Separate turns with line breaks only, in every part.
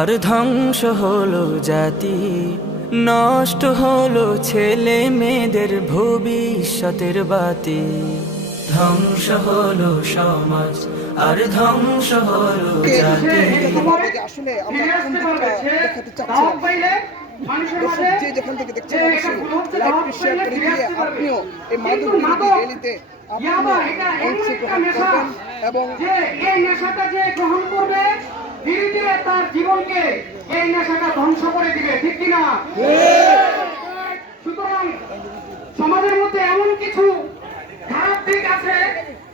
আর ধ্বংস হলো জাতি নষ্ট হলো ছেলে মেয়েদের ভবিষ্যতের বাতি। ধ্বংস হলো সমাজ আর ধ্বংস হলো জাতি।
আসলে আমরা দেখাতে চাচ্ছিলাম দর্শক যে যেখান থেকে দেখছেন অবশ্যই লাইভটি শেয়ার করে দিয়ে আপনিও এই মাদক বিরোধী র্যালিতে আপনিও অংশগ্রহণ করবেন এবং
এই নেশাটা যে গ্রহণ করবে ধীরে ধীরে তার জীবনকে এই নেশাটা ধ্বংস করে দিবে, ঠিক কিনা? সুতরাং সমাজের মধ্যে এমন কিছু খারাপ দিক আছে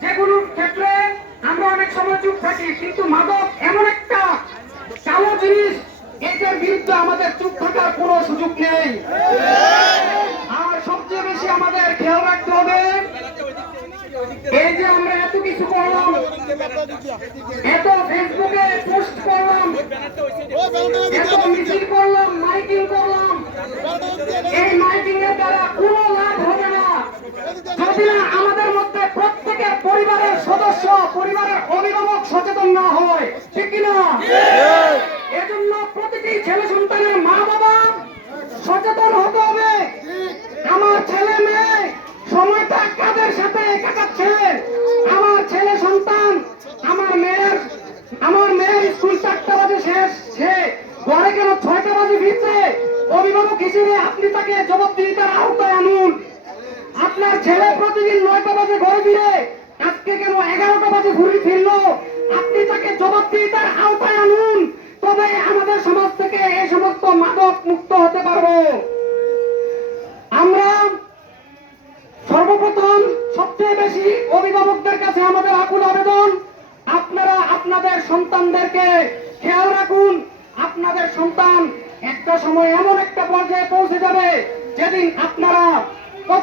যেগুলোর ক্ষেত্রে আমরা অনেক সময় চুপ থাকি, কিন্তু মাদক এমন একটা কালো জিনিস, এটার বিরুদ্ধে আমাদের চুপ থাকার কোনো সুযোগ নেই আর সবচেয়ে বেশি আমাদের খেয়াল রাখতে হবে এই যে আমরা এত কিছু করলাম এত ফেসবুকে পোস্ট করলাম, এত মিছিল করলাম, মাইকিং করলাম। এই মাইকিং এর দ্বারা কোনো লাভ হবে না। যদি না আমাদের মধ্যে প্রত্যেকের পরিবারের সদস্য, পরিবারের অভিভাবক সচেতন না হয়, ঠিক কিনা? এজন্য প্রতিটি ছেলে সন্তানের মা বাবা সচেতন হতে হবে আমার ছেলে মেয়ে সময়টা কাদের সাথে কাটাচ্ছে আমার ছেলে সন্তান আমার মেয়ের আমার মেয়ের স্কুল চারটা বাজে শেষ সে ঘরে কেন ছয়টা বাজে ফিরছে অভিভাবক হিসেবে আপনি তাকে জবাবদিহিতার আওতায় আনুন। আপনার ছেলে প্রতিদিন নয়টা বাজে ঘরে ফিরে, আজকে কেন এগারোটা বাজে ঘুরে ফিরলো? আপনি তাকে জবাবদিহিতার আওতায় আনুন, তবে আমাদের সমাজ থেকে এই সমস্ত মাদক মুক্ত হতে পারব। আমরা সর্বপ্রথম সবচেয়ে বেশি অভিভাবকদের কাছে আমাদের আকুল আবেদন, আপনারা আপনাদের সন্তানদেরকে খেয়াল রাখুন, আপনাদের সন্তান একটা সময় এমন একটা পর্যায়ে পৌঁছে যাবে, যেদিন আপনারা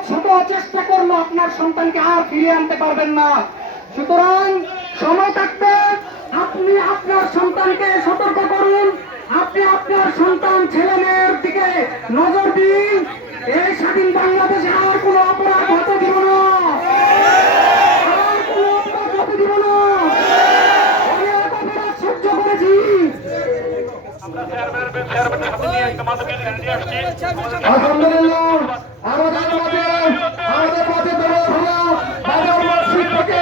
শত চেষ্টা করল আপনার সন্তানকে আর ফিরিয়ে আনতে পারবেন না। সুতরাং সময় থাকতে আপনি আপনার সন্তানকে সতর্ক করুন। আপনি আপনার সন্তান ছেলে মেয়ের দিকে নজর দিন। এই স্বাধীন বাংলাদেশে আর কোনো অপরাধ হতে দিব
আলহামদুলিল্লাহ আমাদের মাঝে আমাদের মাঝে দলভূয়া বাজার মসজিদ থেকে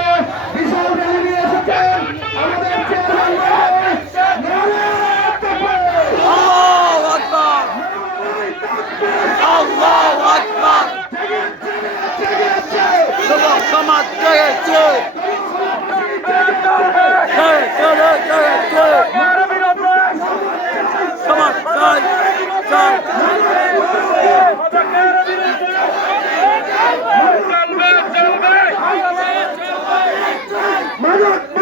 বিশাল র্যালি নিয়ে এসেছেন আমাদের চেয়ারম্যান
আল্লাহু আকবার আল্লাহু আকবার যুব সমাজ জেগেছে জয় জয় জয় জয় সমাজ জয় জয়
মাদক মুক্ত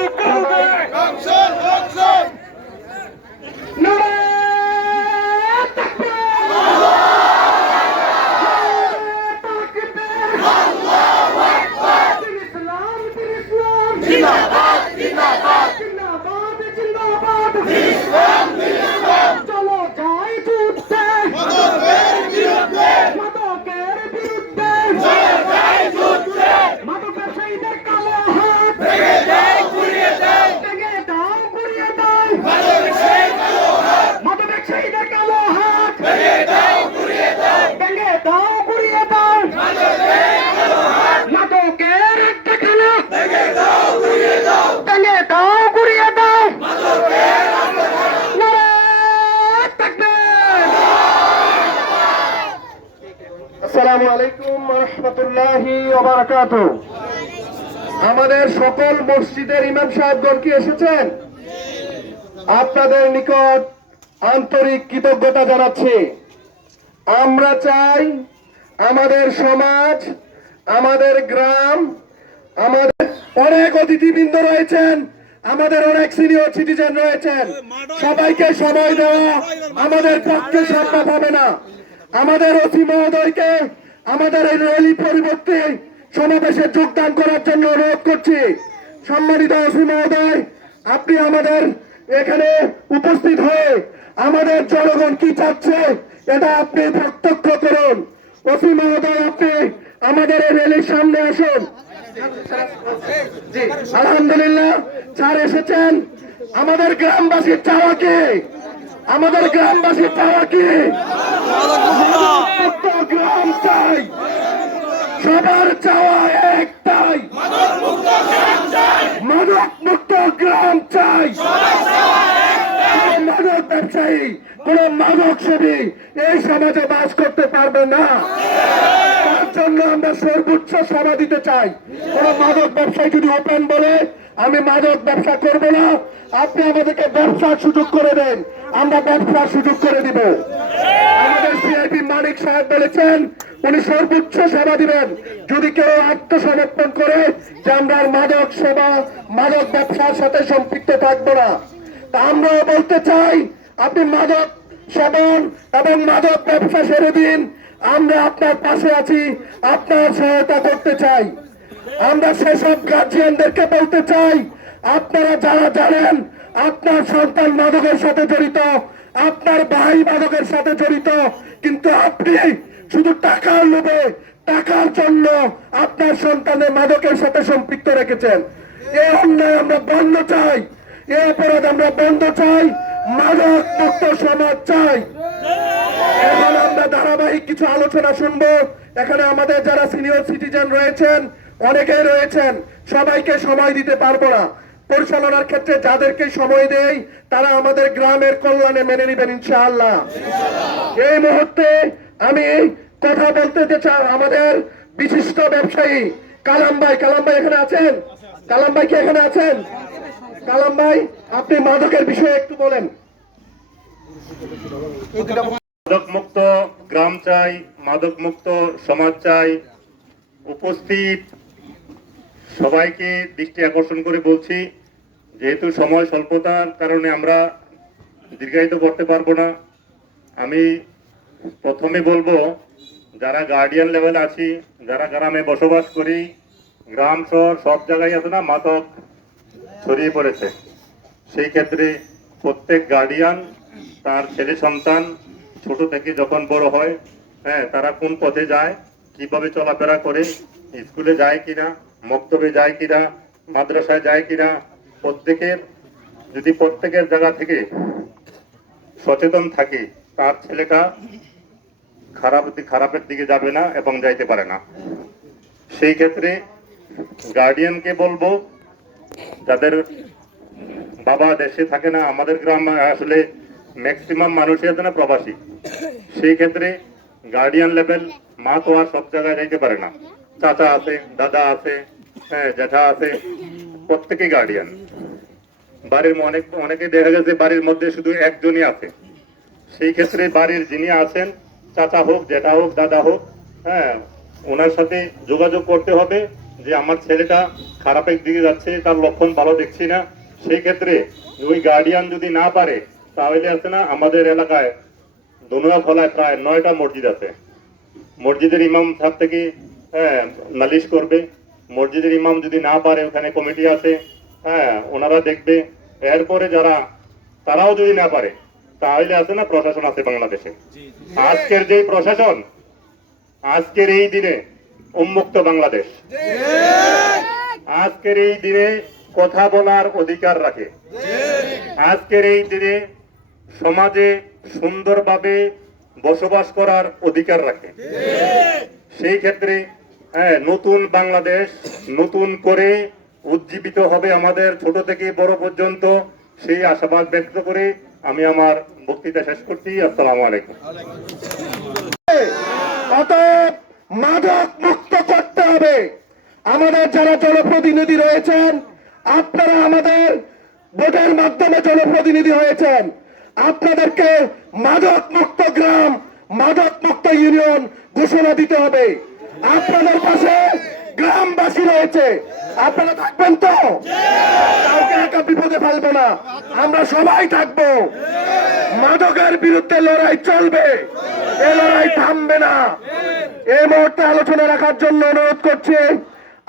আসসালামু আলাইকুম রহমতুল্লাহি আমাদের সকল মসজিদের ইমাম সাহেবগণ কি এসেছেন? আপনাদের নিকট আন্তরিক কৃতজ্ঞতা জানাচ্ছি। আমরা চাই আমাদের সমাজ, আমাদের গ্রাম, আমাদের অনেক অতিথিবৃন্দ রয়েছেন, আমাদের অনেক সিনিয়র সিটিজেন রয়েছেন। সবাইকে সময় দেওয়া আমাদের পক্ষে সম্ভব হবে না। আমাদের অতি মহোদয়কে আমাদের এই র্যালি পরিবর্তে সমাবেশে যোগদান করার জন্য অনুরোধ করছি। সম্মানিত অসি মহোদয়, আপনি আমাদের এখানে উপস্থিত হয়ে আমাদের জনগণ কি চাচ্ছে এটা আপনি প্রত্যক্ষ করুন। অসি মহোদয়, আপনি আমাদের এই র্যালির সামনে আসুন। আলহামদুলিল্লাহ, স্যার এসেছেন। আমাদের গ্রামবাসীর চাওয়া কি? আমাদের গ্রামবাসীর চাওয়া কি? গ্রাম চাই। সবার চাওয়া একটাই। মাদক মুক্ত গ্রাম চাই। মাদক ব্যবসায়ী কোন মাদক সেবী এই সমাজে বাস করতে পারবে না। তার জন্য আমরা সর্বোচ্চ সভা দিতে চাই। কোন মাদক ব্যবসায়ী যদি ওপেন বলে আমি মাদক ব্যবসা করব না। আপনি আমাদেরকে ব্যবসার সুযোগ করে দেন। আমরা ব্যবসার সুযোগ করে দিব। আমাদের সিআইপি মানিক সাহেব বলেছেন, উনি সর্বোচ্চ সেবা দিবেন। যদি কেউ আত্মসমর্পণ করে যে আমরা মাদক সেবা, মাদক ব্যবসার সাথে সম্পৃক্ত থাকব না। তা আমরাও বলতে চাই, আপনি মাদক সেবন এবং মাদক ব্যবসা সেরে দিন। আমরা আপনার পাশে আছি, আপনার সহায়তা করতে চাই। আমরা সেসব গার্জিয়ানদেরকে বলতে চাই, আপনারা যারা জানেন, আপনার সন্তান মাদকের সাথে জড়িত, আপনার ভাই মাদকের সাথে জড়িত, কিন্তু আপনি শুধু টাকার লোভে, টাকার জন্য আপনার সন্তানের মাদকের সাথে সম্পৃক্ত রেখেছেন। এই অন্যায় আমরা বন্ধ চাই, এ অপরাধ আমরা বন্ধ চাই, মাদক মুক্ত সমাজ চাই। এখন আমরা ধারাবাহিক কিছু আলোচনা শুনব। এখানে আমাদের যারা সিনিয়র সিটিজেন রয়েছেন অনেকেই রয়েছেন, সবাইকে সময় দিতে পারব না। পরিচালনার ক্ষেত্রে যাদেরকে সময় দেই, তারা আমাদের গ্রামের কল্যাণে মেনে নেবেন ইনশাআল্লাহ। এই মুহূর্তে আমি কথা বলতে চাই আমাদের বিশিষ্ট ব্যবসায়ী, কালাম ভাই। কালাম ভাই এখানে আছেন? কালাম ভাই কি এখানে আছেন? কালাম ভাই, আপনি মাদকের বিষয়ে একটু বলেন।
মাদক মুক্ত গ্রাম চাই মাদক মুক্ত সমাজ চাই। উপস্থিত সবাইকে দৃষ্টি আকর্ষণ করে বলছি, যেহেতু সময় স্বল্পতার কারণে আমরা দীর্ঘায়িত করতে পারব না, আমি প্রথমে বলব, যারা গার্ডিয়ান লেভেল আছি, যারা গ্রামে বসবাস করি, গ্রাম, শহর, সব জায়গায় আছে না মাদক ছড়িয়ে পড়েছে। সেই ক্ষেত্রে প্রত্যেক গার্ডিয়ান তার ছেলে সন্তান ছোট থেকে যখন বড় হয় হ্যাঁ তারা কোন পথে যায়, কীভাবে চলাফেরা করে, স্কুলে যায় কিনা মক্তবে যায় কিনা, মাদ্রাসায় যায় কিনা, প্রত্যেকের, যদি প্রত্যেকের জায়গা থেকে সচেতন থাকে, তার ছেলেটা খারাপ, খারাপের দিকে যাবে না এবং যাইতে পারে না। সেই ক্ষেত্রে গার্ডিয়ানকে বলব, যাদের বাবা দেশে থাকে না, আমাদের গ্রাম আসলে ম্যাক্সিমাম মানুষই আছে না প্রবাসী। সেই ক্ষেত্রে গার্ডিয়ান লেভেল মা তো আর সব জায়গায় যাইতে পারে না। চাচা আছে, দাদা আছে হ্যাঁ জ্যাঠা আছে প্রত্যেকে গার্ডিয়ান বাড়ির অনেক অনেকে দেখা গেছে বাড়ির মধ্যে শুধু একজনই আছে। সেই ক্ষেত্রে বাড়ির যিনি আছেন, চাচা হোক, জ্যাঠা হোক, দাদা হোক হ্যাঁ ওনার সাথে যোগাযোগ করতে হবে যে আমার ছেলেটা খারাপের দিকে যাচ্ছে, তার লক্ষণ ভালো দেখছি না। সেই ক্ষেত্রে ওই গার্ডিয়ান যদি না পারে, তাহলে আছে না আমাদের এলাকায় দনুয়া খোলায় প্রায় নয়টা মসজিদ আছে। মসজিদের ইমাম সাহেব থেকে হ্যাঁ নালিশ করবে। মসজিদের ইমাম যদি না পারে ওখানে কমিটি আছে হ্যাঁ ওনারা দেখবে। এরপরে যারা তারাও যদি না পারে তাহলে আছে না প্রশাসন আছে বাংলাদেশে। আজকের যে প্রশাসন আজকের এই দিনে উন্মুক্ত বাংলাদেশ। আজকের এই দিনে কথা বলার অধিকার রাখে। আজকের এই দিনে সমাজে সুন্দরভাবে বসবাস করার অধিকার রাখে। সেই ক্ষেত্রে হ্যাঁ নতুন বাংলাদেশ, নতুন করে উজ্জীবিত হবে আমাদের ছোট থেকে বড় পর্যন্ত। সেই আশাবাদ ব্যক্ত করে আমি আমার বক্তৃতা শেষ করছি। আসসালামু আলাইকুম।
মাদক মুক্ত করতে হবে। আমাদের যারা জনপ্রতিনিধি রয়েছেন, আপনারা আমাদের ভোটের মাধ্যমে জনপ্রতিনিধি হয়েছেন। আপনাদেরকে মাদক মুক্ত গ্রাম, মাদক মুক্ত ইউনিয়ন ঘোষণা দিতে হবে। আপনাদের পাশে গ্রামবাসী রয়েছে। আপনারা থাকবেন তো? কাউকে একা বিপদে ফেলব না। আমরা সবাই থাকব। মাদকের বিরুদ্ধে লড়াই চলবে। এ লড়াই থামবে না। এই মুহূর্তে আলোচনা রাখার জন্য অনুরোধ করছি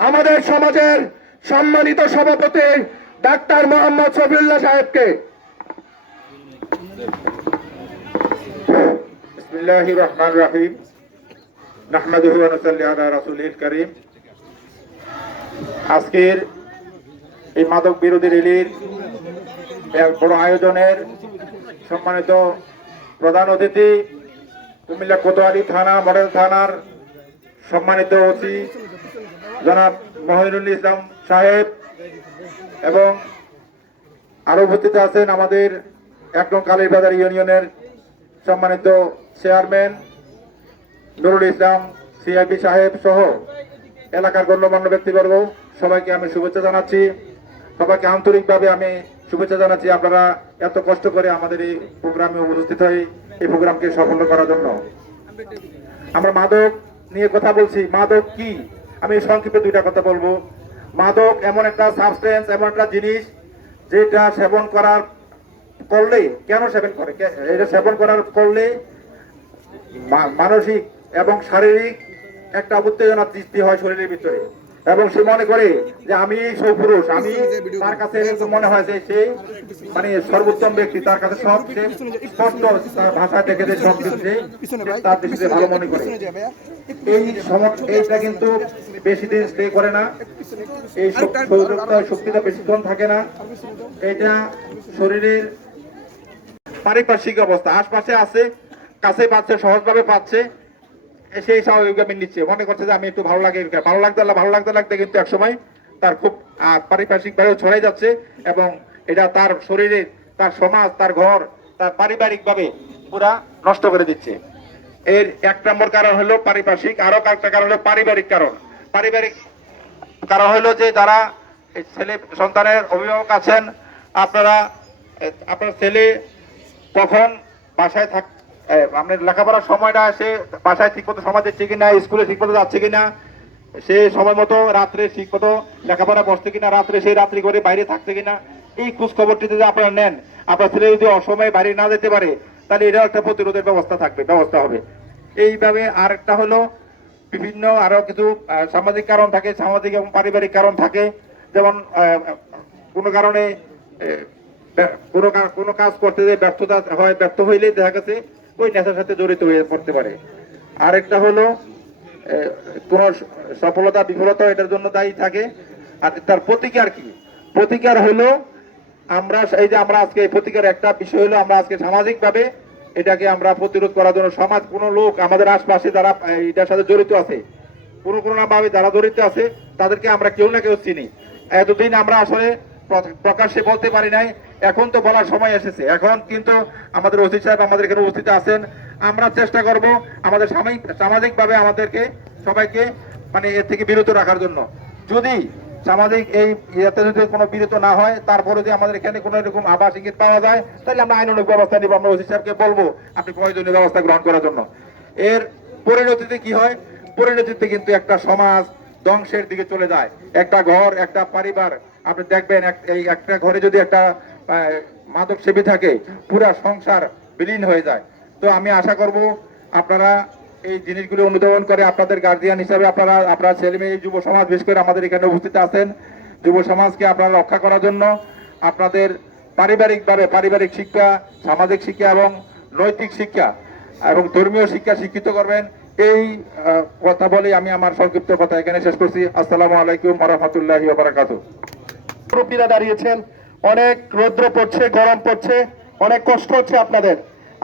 আমাদের সমাজের সম্মানিত সভাপতি ডাক্তার মোহাম্মদ সবিউল্লাহ সাহেবকে।
বিসমিল্লাহির রহমানির আজকের এই মাদক বিরোধী রেলির এক বড় আয়োজনের সম্মানিত প্রধান অতিথি কুমিল্লা কোতোয়ালি থানা, মডেল থানার সম্মানিত অতি জনাব মহিরুল ইসলাম সাহেব এবং আরও উপস্থিত আছেন আমাদের এক নং ইউনিয়নের সম্মানিত চেয়ারম্যান নুরুল ইসলাম সিআইপি সাহেব সহ এলাকার গণ্যমান্য ব্যক্তিবর্গ, সবাইকে আমি শুভেচ্ছা জানাচ্ছি। সবাইকে আন্তরিকভাবে আমি শুভেচ্ছা জানাচ্ছি। আপনারা এত কষ্ট করে আমাদের এই প্রোগ্রামে উপস্থিত হয়ে এই প্রোগ্রামকে সফল করার জন্য। আমরা মাদক নিয়ে কথা বলছি। মাদক কি? আমি সংক্ষেপে দুইটা কথা বলব। মাদক এমন একটা সাবস্টেন্স এমন একটা জিনিস যেটা সেবন করার করলে, কেন সেবন করে? এটা সেবন করার করলে মানসিক এবং শারীরিক একটা উত্তেজনা সৃষ্টি হয় শরীরের ভিতরে। এবং সে মনে করে যে আমি সৌপুরুষ, আমি তার কাছে মনে হয় যে সে মানে সর্বোত্তম ব্যক্তি, তার কাছে সব স্পষ্ট ভাষা থেকে যে সব কিছু তার দৃষ্টিতে ভালো মনে করে। এই এইটা কিন্তু বেশি দিন স্টে করে না। এই শক- শক্তিটা বেশিক্ষণ থাকে না। এটা শরীরের পারিপার্শ্বিক অবস্থা। আশপাশে আছে, কাছে পাচ্ছে, সহজভাবে পাচ্ছে। সেই স্বাভাবিকভাবে নিচ্ছে। মনে করছে যে আমি একটু ভালো লাগে ভালো লাগতে ভালো লাগতে লাগতে কিন্তু একসময় তার খুব পারিপার্শ্বিক ভাবে ছড়াই যাচ্ছে এবং এটা তার শরীরে, তার সমাজ, তার ঘর, তার পারিবারিক ভাবে পুরা নষ্ট করে দিচ্ছে। এর এক নম্বর কারণ হলো পারিপার্শ্বিক আরও একটা কারণ হলো পারিবারিক কারণ। পারিবারিক কারণ হলো যে যারা ছেলে, সন্তানের অভিভাবক আছেন, আপনারা আপনার ছেলে কখন বাসায় থাক আপনার লেখাপড়ার সময়টা সে বাসায় ঠিক মতো সময় দিচ্ছে কিনা, স্কুলে ঠিক মতো যাচ্ছে কিনা, সে সময় মতো রাত্রে ঠিক মতো লেখাপড়া বসছে কিনা, রাত্রে সেই রাত্রি করে বাইরে থাকছে কিনা, এই খোঁজ খবরটি যদি আপনারা নেন, আপনার ছেলে যদি অসময়ে বাইরে না যেতে পারে, তাহলে এটাও একটা প্রতিরোধের ব্যবস্থা থাকবে, ব্যবস্থা হবে। এইভাবে আরেকটা হলো, বিভিন্ন আরও কিছু সামাজিক কারণ থাকে, সামাজিক এবং পারিবারিক কারণ থাকে, যেমন কোনো কারণে কোনো কোনো কাজ করতে যে ব্যর্থতা হয়, ব্যর্থ হইলে দেখা গেছে ওই নেশার সাথে জড়িত হয়ে পড়তে পারে। আরেকটা হলো কোনো সফলতা, বিফলতা এটার জন্য দায়ী থাকে। আর তার প্রতিকার কি? প্রতিকার হলো, আমরা এই যে আমরা আজকে প্রতিকার একটা বিষয় হলো, আমরা আজকে সামাজিক ভাবে এটাকে আমরা প্রতিরোধ করার জন্য সমাজ, কোনো লোক, আমাদের আশপাশে যারা এটার সাথে জড়িত আছে, কোনো কোনো ভাবে যারা জড়িত আছে, তাদেরকে আমরা কেউ না কেউ চিনি। এতদিন আমরা আসলে প্রকাশ্যে বলতে পারি নাই। এখন তো বলার সময় এসেছে। এখন কিন্তু আমাদের ওসি সাহেব আমাদের এখানে উপস্থিত আছেন। আমরা চেষ্টা করব আমাদের সামাজিক ভাবে আমাদেরকে সবাইকে মানে এর থেকে বিরত রাখার জন্য। যদি সামাজিক এই ইয়েতে যদি কোনো বিরত না হয়, তারপরে যদি আমাদের এখানে কোনো এরকম আবাস ইঙ্গিত পাওয়া যায়, তাহলে আমরা আইনানুগ ব্যবস্থা নিব, আমরা ওসি সাহেবকে বলব আপনি প্রয়োজনীয় ব্যবস্থা গ্রহণ করার জন্য। এর পরিণতিতে কি হয়? পরিণতিতে কিন্তু একটা সমাজ ধ্বংসের দিকে চলে যায়। একটা ঘর, একটা পরিবার আপনি দেখবেন এই একটা ঘরে যদি একটা মাদক সেবী থাকে, পুরা সংসার বিলীন হয়ে যায়। তো আমি আশা করব আপনারা এই জিনিসগুলো অনুধাবন করে আপনাদের গার্জিয়ান হিসাবে আপনারা, আপনার ছেলে মেয়ে, যুব সমাজ, বিশেষ করে আমাদের এখানে উপস্থিত আছেন, যুব সমাজকে আপনারা রক্ষা করার জন্য আপনাদের পারিবারিকভাবে পারিবারিক শিক্ষা, সামাজিক শিক্ষা এবং নৈতিক শিক্ষা এবং ধর্মীয় শিক্ষা শিক্ষিত করবেন। এই কথা বলে আমি আমার সংক্ষিপ্ত কথা এখানে শেষ করছি। আসসালামু আলাইকুম রহমতুল্লাহি বারাকাতু
মুরব্বীরা দাঁড়িয়েছেন। অনেক রৌদ্র পড়ছে, গরম পড়ছে, অনেক কষ্ট হচ্ছে আপনাদের।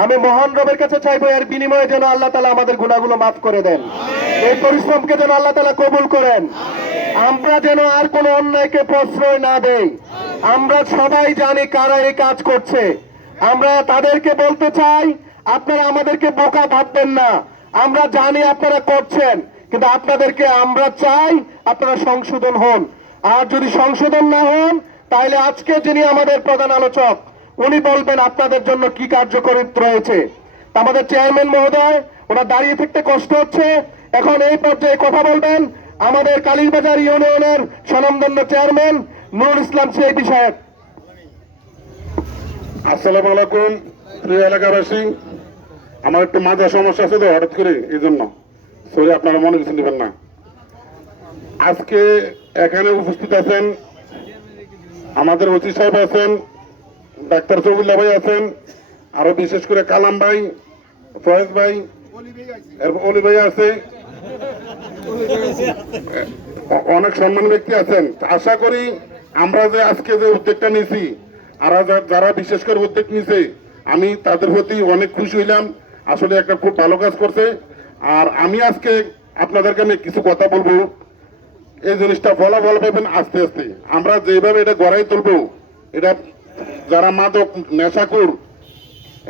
আমি মহান রবের কাছে চাইব, এর বিনিময়ে যেন আল্লাহ তালা আমাদের গুণাগুলো মাফ করে দেন। এই পরিশ্রমকে যেন আল্লাহ তালা কবুল করেন। আমরা যেন আর কোনো অন্যায়কে প্রশ্রয় না দেই। আমরা সবাই জানি কারা এই কাজ করছে। আমরা তাদেরকে বলতে চাই, আপনারা আমাদেরকে বোকা ভাববেন না। আমরা জানি আপনারা করছেন, কিন্তু আপনাদেরকে আমরা চাই আপনারা সংশোধন হন। আর যদি সংশোধন না হন, তাহলে আজকে যিনি আমাদের প্রধান আলোচক, উনি বলবেন আপনাদের জন্য কি কার্যকরিত রয়েছে। আমাদের চেয়ারম্যান মহোদয়, ওনার দাঁড়িয়ে থাকতে কষ্ট হচ্ছে। এখন এই পর্যায়ে কথা বলবেন
আমাদের কালীবাজার ইউনিয়নের স্বনামধন্য চেয়ারম্যান নুরুল ইসলাম সিআইপি সাহেব
আসসালামু আলাইকুম, প্রিয় এলাকাবাসী। আমার একটু মাজা সমস্যা আছে তো, হঠাৎ করে এই জন্য। সরি আপনারা মনে কিছু নেবেন না। আজকে এখানে উপস্থিত আছেন আমাদের ওসি সাহেব আছেন, ডাক্তার সবুল্লা ভাই আছেন, আরও বিশেষ করে কালাম ভাই, ফয়েজ ভাই এরপর অলি ভাই আছে। অনেক সম্মান ব্যক্তি আছেন। আশা করি আমরা যে আজকে যে উদ্যোগটা নিয়েছি, আর যারা বিশেষ করে উদ্যোগ নিছে আমি তাদের প্রতি অনেক খুশি হইলাম। আসলে একটা খুব ভালো কাজ করছে। আর আমি আজকে আপনাদেরকে আমি কিছু কথা বলব। এই জিনিসটা ফলাফল পাবেন আস্তে আস্তে। আমরা যেভাবে এটা গড়াই তুলবো এটা যারা মাদক নেশাকুর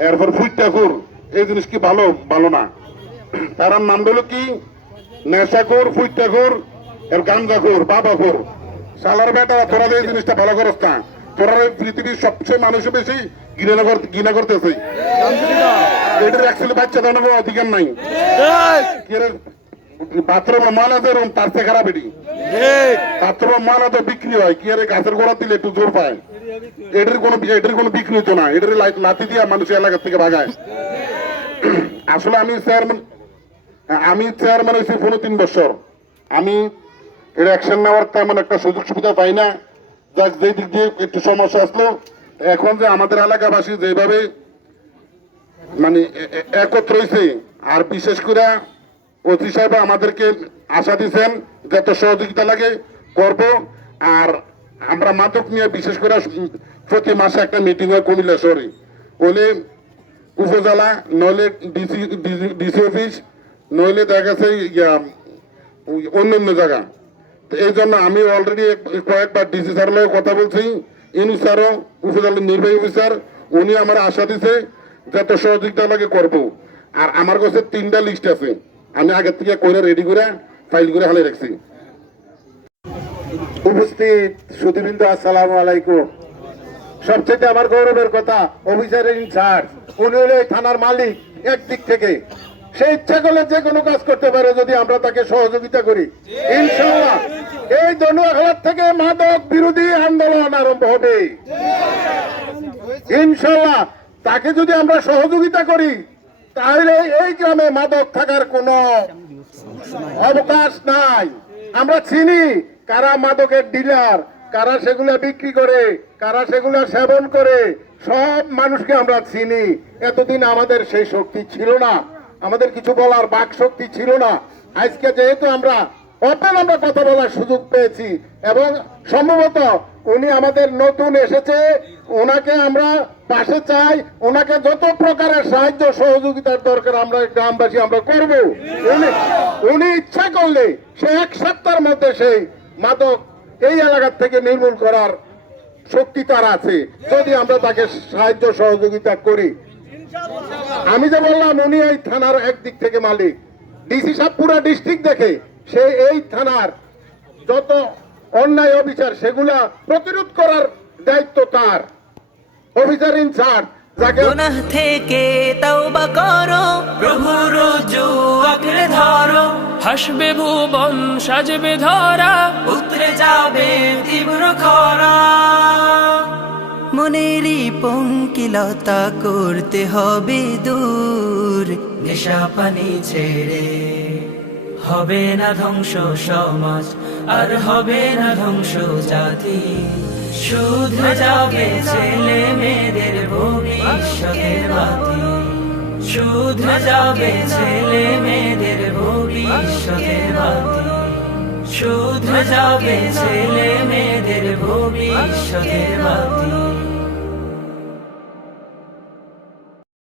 এরপর ফুইটাকুর এই জিনিস কি ভালো? ভালো না। তারা নাম হলো কি? নেশাখোর ফুইটাখোর এর গাঞ্জাখোর বাবাখোর। সালার বেটা তোরা এই জিনিসটা ভালো করস না তোরা এই পৃথিবীর সবচেয়ে মানুষ বেশি ঘৃণা ঘৃণা করতেছে। এটার অ্যাকচুয়ালি বাচ্চা দানো অধিকার নাই। বাথরুমে আছে তার চেয়ে খারাপ এটি। বাথরুমে আছে বিক্রি হয় কি আরে গাছের গোড়া দিলে একটু জোর পায়? এটার কোনো এটার কোনো বিক্রি হতো না এটার লাথি দিয়ে মানুষ এলাকা থেকে ভাগায়। আসলে আমি চেয়ারম্যান আমি চেয়ারম্যান হয়েছি পনেরো তিন বছর। আমি এর অ্যাকশন নেওয়ার তেমন একটা সুযোগ সুবিধা পাই না। যাক যে দিক দিয়ে একটু সমস্যা আসলো এখন যে আমাদের এলাকাবাসী যেভাবে মানে একত্র হয়েছে আর বিশেষ করে অতি সাহেব আমাদেরকে আশা দিচ্ছেন যত সহযোগিতা লাগে করব। আর আমরা মাদক নিয়ে বিশেষ করে প্রতি মাসে একটা মিটিং হয় কুমিল্লা শহরে। বলে উপজেলা, নইলে ডিসি ডিসি অফিস নইলে দেখা গেছে অন্য অন্য জায়গা। তো এই জন্য আমি অলরেডি কয়েকবার ডিসি স্যারের লগে কথা বলছি। ইনু স্যারও উপজেলার নির্বাহী অফিসার উনি আমার আশা দিছে যত সহযোগিতা লাগে করব। আর আমার কাছে তিনটা লিস্ট আছে। আমি আগের থেকে করে রেডি করে ফাইল করে হালে রাখছি।
উপস্থিত সুধীবৃন্দ, আসসালামু আলাইকুম। সবচেয়ে আমার গৌরবের কথা, অফিসারের ইনচার্জ উনি হলো থানার মালিক, একদিক থেকে। সে ইচ্ছা করলে যে কোনো কাজ করতে পারে যদি আমরা তাকে সহযোগিতা করি। ইনশাআল্লাহ, এই দনুয়া খেলার থেকে মাদক বিরোধী আন্দোলন আরম্ভ হবে। ইনশাআল্লাহ, তাকে যদি আমরা সহযোগিতা করি তাহলে এই গ্রামে মাদক থাকার কোনো অবকাশ নাই। আমরা চিনি কারা মাদকের ডিলার, কারা সেগুলা বিক্রি করে, কারা সেগুলা সেবন করে, সব মানুষকে আমরা চিনি। এতদিন আমাদের সেই শক্তি ছিল না। আমাদের কিছু বলার বাক শক্তি ছিল না। আজকে যেহেতু আমরা ওপেন আমরা কথা বলার সুযোগ পেয়েছি এবং সম্ভবত উনি আমাদের নতুন এসেছে ওনাকে আমরা পাশে চাই, ওনাকে যত প্রকারের সাহায্য সহযোগিতার দরকার আমরা গ্রামবাসী আমরা করব। উনি ইচ্ছা করলে সে এক সপ্তাহের মধ্যে সেই মাদক এই এলাকার থেকে নির্মূল করার শক্তি তার আছে, যদি আমরা তাকে সাহায্য সহযোগিতা করি। আমি যে বললাম, উনি এই থানার একদিক থেকে মালিক। ডিসি সাহেব পুরো ডিস্ট্রিক্ট দেখে, সে এই থানার যত অন্যায় অবিচার, সেগুলা প্রতিরোধ করার দায়িত্ব তার। অফিসার ইনচার্জ যাকে
গুনাহ থেকে তওবা করো। প্রভুর রজ্জু আঁকড়ে ধরো।
হাসবে ভুবন সাজবে ধরা।
উতরে যাবে তীব্র খরা। মনেরই পঙ্কিলতা করতে হবে দূর। নেশা পানি ছেড়ে হবে না ধ্বংস সমাজ আর হবে না ধ্বংস জাতি। শুধরে যাবে ছেলে মেয়েদের ভবিষ্যতের বাতি। শুধু যাবে ছেলে মেয়েদের ভবিষ্যতের বাতি। শুধু যাবে ছেলে মেয়েদের ভবিষ্যতের বাতি।